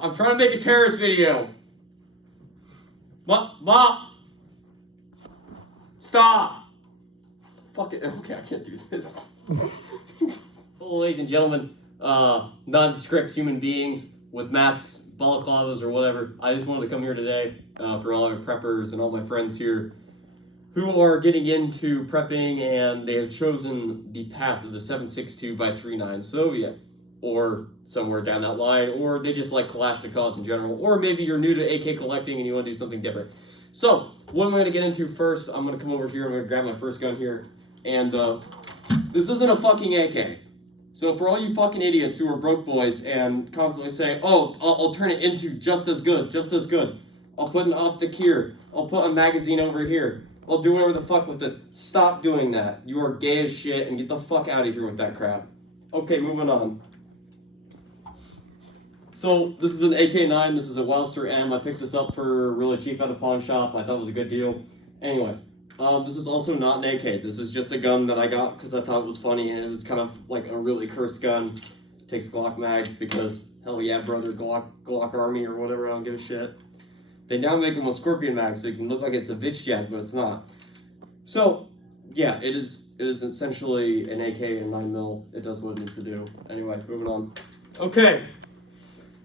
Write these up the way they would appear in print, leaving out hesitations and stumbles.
I'm trying to make a terrorist video. Mom! Stop! Fuck it. Okay, I can't do this. Hello, ladies and gentlemen, nondescript human beings with masks, balaclavas, or whatever. I just wanted to come here today for all our preppers and all my friends here who are getting into prepping, and they have chosen the path of the 7.62x3.9 Soviet, or somewhere down that line, or they just like Kalashnikovs in general, or maybe you're new to AK collecting and you want to do something different. So, what am I going to get into first? I'm going to come over here, I'm going to grab my first gun here, and this isn't a fucking AK. So for all you fucking idiots who are broke boys and constantly saying, oh, I'll turn it into just as good, I'll put an optic here, I'll put a magazine over here, I'll do whatever the fuck with this. Stop doing that. You are gay as shit, and get the fuck out of here with that crap. Okay, moving on. So, this is an AK-9, this is a Welser M. I picked this up for really cheap at a pawn shop. I thought it was a good deal. Anyway, this is also not an AK. This is just a gun that I got because I thought it was funny, and it was kind of like a really cursed gun. It takes Glock mags because, hell yeah, brother, Glock Army or whatever, I don't give a shit. They now make them with Scorpion mags, so you can look like it's a bitch jazz, but it's not. So, yeah, it is essentially an AK and 9mm. It does what it needs to do. Anyway, moving on. Okay.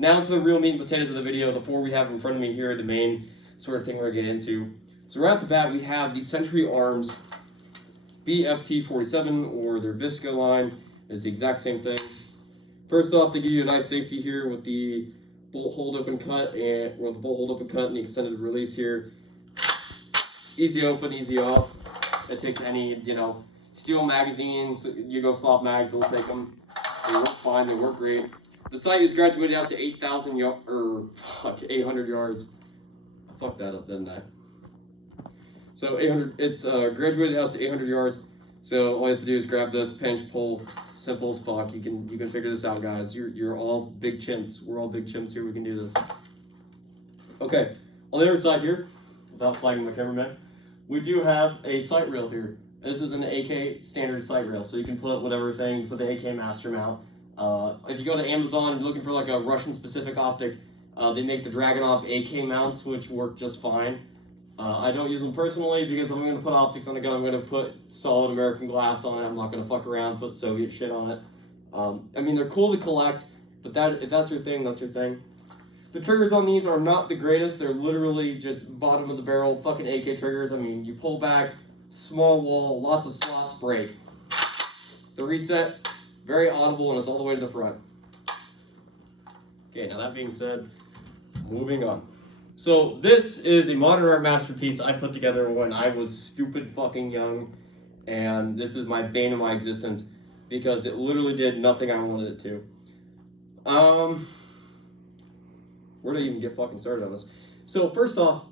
Now for the real meat and potatoes of the video, the four we have in front of me here, the main sort of thing we're going to get into. So right off the bat, we have the Century Arms BFT 47, or their Visco line. It's the exact same thing. First off, they give you a nice safety here with the bolt hold open cut and the extended release here. Easy open, easy off. It takes any, steel magazines, Yugoslav mags, they'll take them. They work fine, they work great. The sight is graduated out to 800 yards. I fucked that up, didn't I? So it's graduated out to 800 yards. So all you have to do is grab this, pinch, pull, simple as fuck. You can figure this out, guys. You're all big chimps. We're all big chimps here. We can do this. Okay, on the other side here, without flagging my cameraman, we do have a sight rail here. This is an AK standard sight rail, so you can put whatever thing. You put the AK Master mount. If you go to Amazon and you're looking for like a Russian specific optic, they make the Dragunov AK mounts, which work just fine. I don't use them personally because I'm going to put optics on the gun. I'm going to put solid American glass on it. I'm not going to fuck around, put Soviet shit on it. I mean, they're cool to collect, but if that's your thing, that's your thing. The triggers on these are not the greatest. They're literally just bottom of the barrel fucking AK triggers. I mean, you pull back, small wall, lots of slots, break. The reset, very audible, and it's all the way to the front. Okay, now that being said, moving on. So this is a modern art masterpiece I put together when I was stupid fucking young, and this is my bane of my existence because it literally did nothing I wanted it to. Where do I even get fucking started on this? So first off,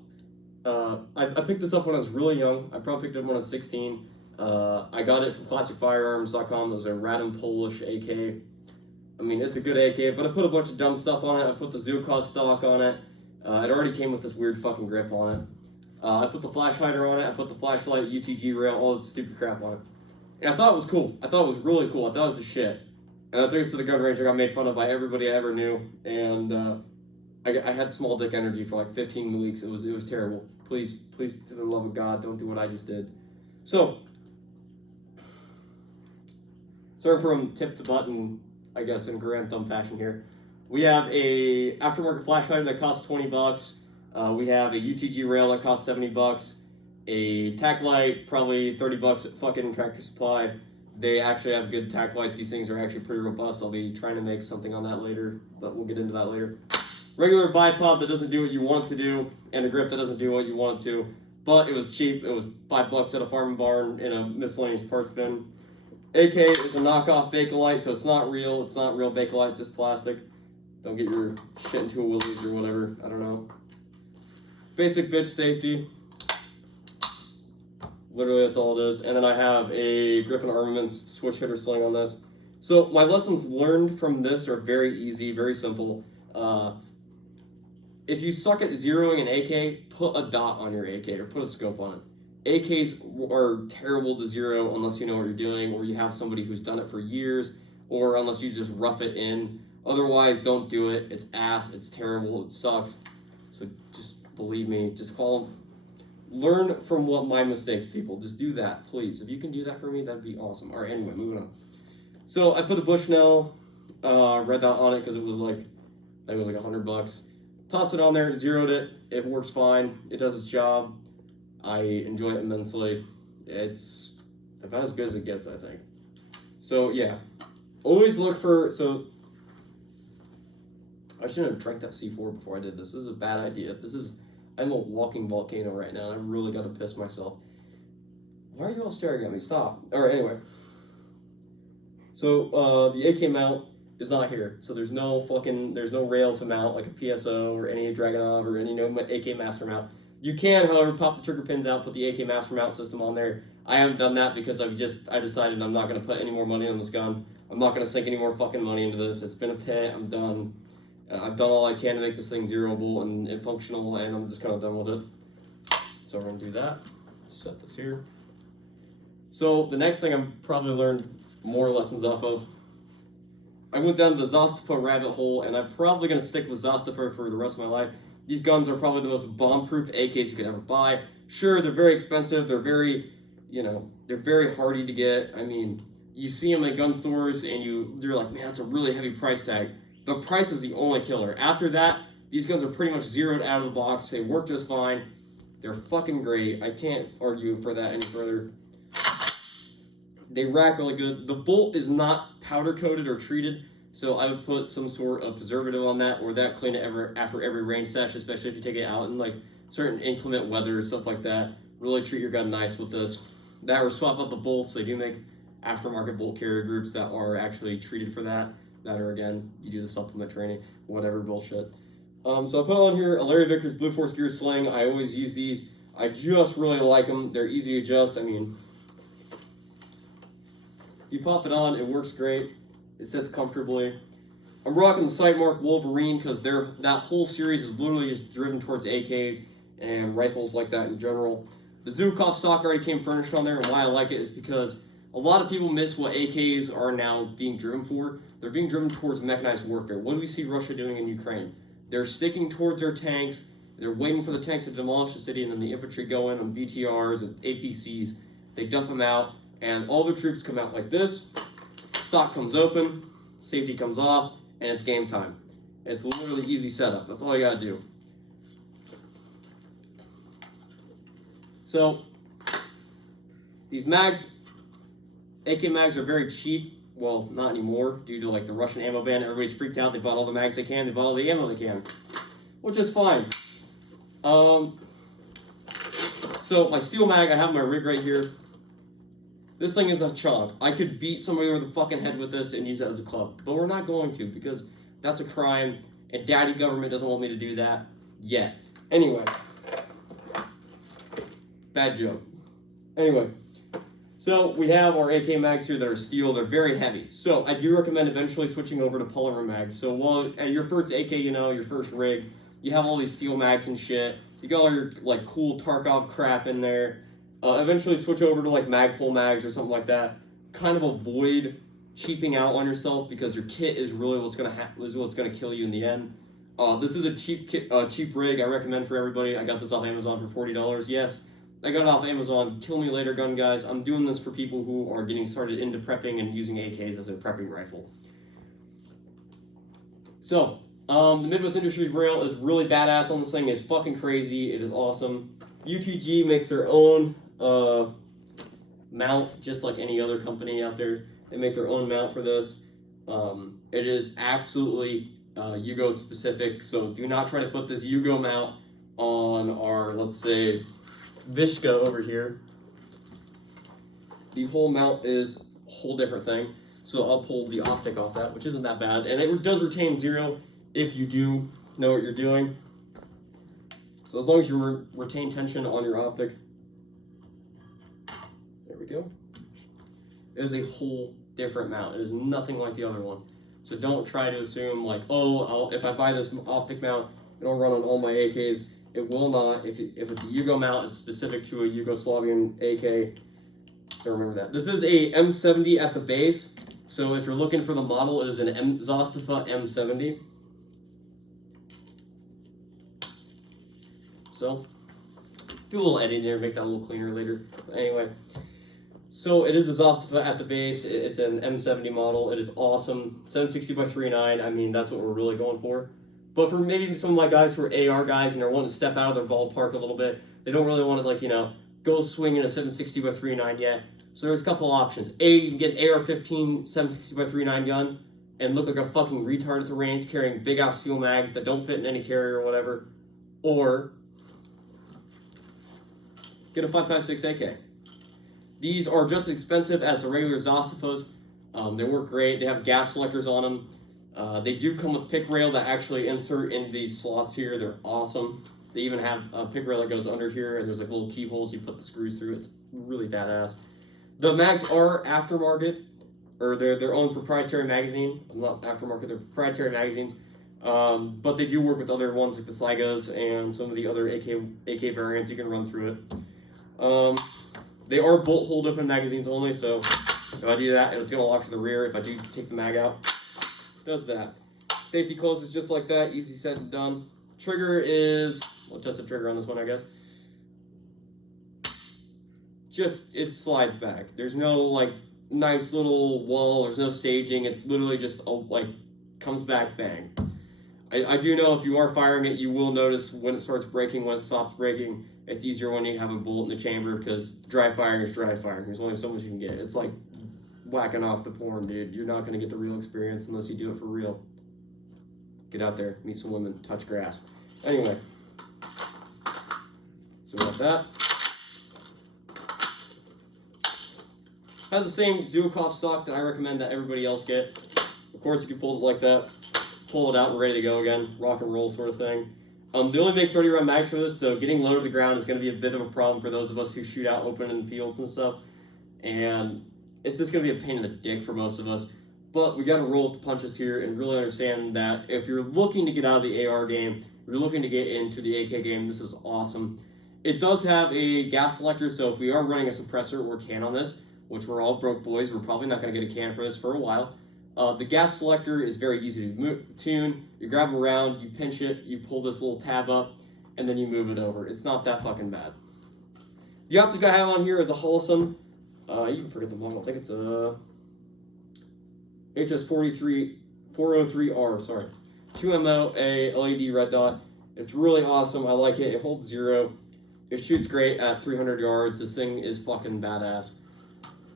I picked this up when I was really young. I probably picked it up when I was 16. I got it from ClassicFirearms.com. It was a random Polish AK. I mean, it's a good AK, but I put a bunch of dumb stuff on it. I put the Zukov stock on it. It already came with this weird fucking grip on it. I put the flash hider on it. I put the flashlight, UTG rail, all this stupid crap on it. And I thought it was cool. I thought it was really cool. I thought it was the shit. And I took it to the gun range. I got made fun of by everybody I ever knew. And I had small dick energy for like 15 weeks. It was terrible. Please, to the love of God, don't do what I just did. So, starting from tip to button, I guess in Grand Thumb fashion here. We have a aftermarket flash hider that costs $20. We have a UTG rail that costs $70. A tack light, probably $30 at fucking Tractor Supply. They actually have good tack lights. These things are actually pretty robust. I'll be trying to make something on that later, but we'll get into that later. Regular bipod that doesn't do what you want it to do, and a grip that doesn't do what you want it to. But it was cheap. It was $5 at a farm and barn in a miscellaneous parts bin. AK is a knockoff Bakelite, so it's not real. It's not real Bakelite, it's just plastic. Don't get your shit into a Willys or whatever. I don't know. Basic bitch safety. Literally, that's all it is. And then I have a Griffin Armaments switch hitter sling on this. So my lessons learned from this are very easy, very simple. If you suck at zeroing an AK, put a dot on your AK or put a scope on it. AKs are terrible to zero unless you know what you're doing, or you have somebody who's done it for years, or unless you just rough it in. Otherwise, don't do it. It's ass. It's terrible. It sucks. So just believe me. Just learn from my mistakes, people. Just do that, please. If you can do that for me, that'd be awesome. All right, anyway, moving on. So I put the Bushnell red dot on it because it was like, I think it was like $100. Tossed it on there, zeroed it. It works fine. It does its job. I enjoy it immensely. It's about as good as it gets, I think. So yeah, always look for, I shouldn't have drank that C4 before I did this. This is a bad idea. I'm a walking volcano right now, and I really got to piss myself. Why are you all staring at me? Stop. All right, anyway. So the AK mount is not here. So there's no rail to mount like a PSO or any Dragunov or any AK master mount. You can, however, pop the trigger pins out, put the AK master mount system on there. I haven't done that because I decided I'm not going to put any more money on this gun. I'm not going to sink any more fucking money into this. It's been a pit. I'm done. I've done all I can to make this thing zeroable and functional, and I'm just kind of done with it. So we're going to do that. Set this here. So the next thing I'm probably learned more lessons off of, I went down the Zastava rabbit hole, and I'm probably going to stick with Zastava for the rest of my life. These guns are probably the most bomb-proof AKs you could ever buy. Sure, they're very expensive. They're very, they're very hardy to get. I mean, you see them at gun stores, and you're like, man, that's a really heavy price tag. The price is the only killer. After that, these guns are pretty much zeroed out of the box. They work just fine. They're fucking great. I can't argue for that any further. They rack really good. The bolt is not powder coated or treated, so I would put some sort of preservative on that, or that clean it after every range session, especially if you take it out in like certain inclement weather or stuff like that. Really treat your gun nice with this. That or swap out the bolts. They do make aftermarket bolt carrier groups that are actually treated for that. That or again, you do the supplement training, whatever bullshit. So I put on here a Larry Vickers Blue Force Gear Sling. I always use these. I just really like them. They're easy to adjust. I mean, you pop it on, it works great. It sits comfortably. I'm rocking the Sightmark Wolverine because that whole series is literally just driven towards AKs and rifles like that in general. The Zukov stock already came furnished on there, and why I like it is because a lot of people miss what AKs are now being driven for. They're being driven towards mechanized warfare. What do we see Russia doing in Ukraine? They're sticking towards their tanks. They're waiting for the tanks to demolish the city, and then the infantry go in on BTRs and APCs. They dump them out, and all the troops come out like this. Stock comes open, safety comes off, and it's game time. It's literally easy setup. That's all you gotta do. So, these mags, AK mags, are very cheap. Well, not anymore, due to like the Russian ammo ban. Everybody's freaked out. They bought all the mags they can. They bought all the ammo they can, which is fine. So my steel mag, I have my rig right here. This thing is a chunk. I could beat somebody over the fucking head with this and use it as a club, but we're not going to because that's a crime, and daddy government doesn't want me to do that yet. Anyway, bad joke. Anyway. So we have our AK mags here that are steel. They're very heavy. So I do recommend eventually switching over to polymer mags. So while at your first AK, your first rig, you have all these steel mags and shit. You got all your like cool Tarkov crap in there. Eventually switch over to like Magpul mags or something like that. Kind of avoid cheaping out on yourself because your kit is really what's gonna kill you in the end. This is a cheap rig. I recommend for everybody. I got this off Amazon for $40. Yes. I got it off Amazon. Kill me later, gun guys. I'm doing this for people who are getting started into prepping and using AKs as a prepping rifle. So, the Midwest Industries rail is really badass on this thing. It's fucking crazy. It is awesome. UTG makes their own mount, just like any other company out there. They make their own mount for this. It is absolutely Yugo specific, so do not try to put this Yugo mount on our, let's say, Vishka over here. The whole mount is a whole different thing. So I'll pull the optic off that, which isn't that bad. And it does retain zero if you do know what you're doing. So as long as you retain tension on your optic. There we go. It is a whole different mount. It is nothing like the other one. So don't try to assume like, oh, if I buy this optic mount, it'll run on all my AKs. It will not. If it's a Yugo mount, it's specific to a Yugoslavian AK. So remember that. This is a M70 at the base. So if you're looking for the model, it is an Zastava M70. So, do a little editing there, make that a little cleaner later. But anyway, so it is a Zastava at the base. It's an M70 model. It is awesome. 760 by 3.9. I mean, that's what we're really going for. But for maybe some of my guys who are AR guys and are wanting to step out of their ballpark a little bit, they don't really want to, like, you know, go swinging a 760 by 3.9 yet. So there's a couple options. A, you can get an AR-15 760 by 3.9 gun and look like a fucking retard at the range carrying big-ass steel mags that don't fit in any carrier or whatever. Or get a 5.56 AK. These are just as expensive as the regular Zastavas. They work great. They have gas selectors on them. They do come with pick rail that actually insert into these slots here. They're awesome. They even have a pick rail that goes under here, and there's like little keyholes you put the screws through. It's really badass. The mags are aftermarket, or they're their own proprietary magazine. Not aftermarket, they're proprietary magazines. But they do work with other ones like the Saigas and some of the other AK variants. You can run through it. They are bolt hold open magazines only, so if I do that, it's going to lock to the rear. If I do take the mag out, it does that. Safety closes just like that, easy said and done. Trigger is, well, just a trigger on this one, I guess. Just, it slides back. There's no, like, nice little wall, there's no staging. It's literally just, like, comes back, bang. I do know if you are firing it, you will notice when it starts breaking, when it stops breaking. It's easier when you have a bullet in the chamber, because dry firing is dry firing. There's only so much you can get. It's like whacking off the porn, dude. You're not going to get the real experience unless you do it for real. Get out there, meet some women, touch grass. Anyway, so we got that. Has the same Zukov stock that I recommend that everybody else get. Of course, if you fold it like that, pull it out and ready to go again, rock and roll sort of thing. They only make 30 round mags for this, so getting low to the ground is going to be a bit of a problem for those of us who shoot out open in fields and stuff. And it's just going to be a pain in the dick for most of us. But we got to roll with the punches here and really understand that if you're looking to get out of the AR game, if you're looking to get into the AK game, this is awesome. It does have a gas selector, so if we are running a suppressor or can on this, which we're all broke boys, we're probably not going to get a can for this for a while. The gas selector is very easy to tune. You grab it around, you pinch it, you pull this little tab up, and then you move it over. It's not that fucking bad. The optic I have on here is a Holosun. You can forget the model. I think it's a HS403R, sorry. 2MO, LED red dot. It's really awesome. I like it. It holds 0. It shoots great at 300 yards. This thing is fucking badass.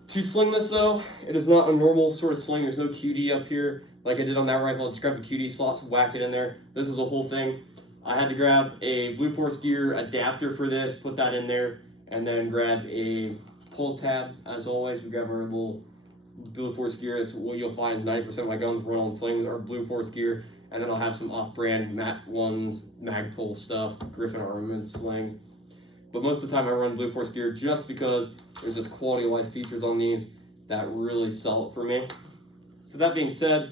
To sling this though, it is not a normal sort of sling. There's no QD up here like I did on that rifle. I just grabbed the QD slots, whacked it in there. This is a whole thing. I had to grab a Blue Force Gear adapter for this, put that in there, and then grab a pull tab. As always, we grab our little Blue Force Gear. That's what you'll find 90% of my guns run on slings are Blue Force Gear. And then I'll have some off-brand Mat 1s, Magpul stuff, Griffin Armaments slings. But most of the time I run Blue Force Gear just because there's just quality of life features on these that really sell it for me. So that being said,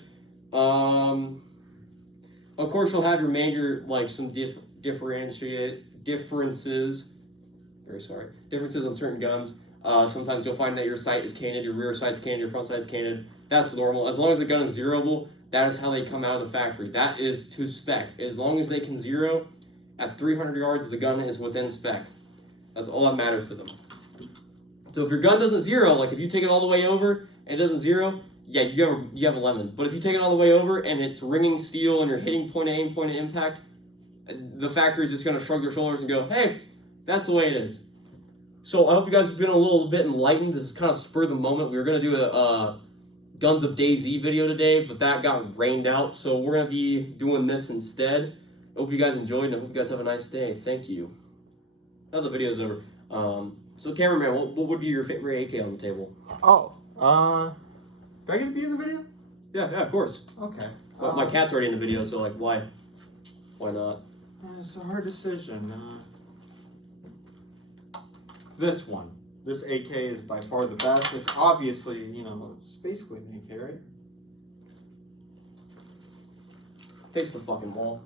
of course you'll have your major, like some differences on certain guns. Sometimes you'll find that your sight is canted, your rear sight's canted, your front sight's canted. That's normal. As long as the gun is zeroable, that is how they come out of the factory. That is to spec. As long as they can zero at 300 yards, the gun is within spec. That's all that matters to them. So if your gun doesn't zero, like if you take it all the way over and it doesn't zero, yeah, you have a lemon. But if you take it all the way over and it's ringing steel and you're hitting point of aim, point of impact, the factory's just going to shrug their shoulders and go, hey, that's the way it is. So I hope you guys have been a little bit enlightened. This is kind of spur of the moment. We were going to do a Guns of DayZ video today, but that got rained out. So we're going to be doing this instead. I hope you guys enjoyed and I hope you guys have a nice day. Thank you. Now the video's over. So cameraman, what would be your favorite AK on the table? Oh, do I get to be in the video? Yeah, of course. Okay. Well, my cat's already in the video, so like, why not? It's a hard decision. This one. This AK is by far the best. It's obviously, you know, it's basically an AK, right? Face the fucking wall.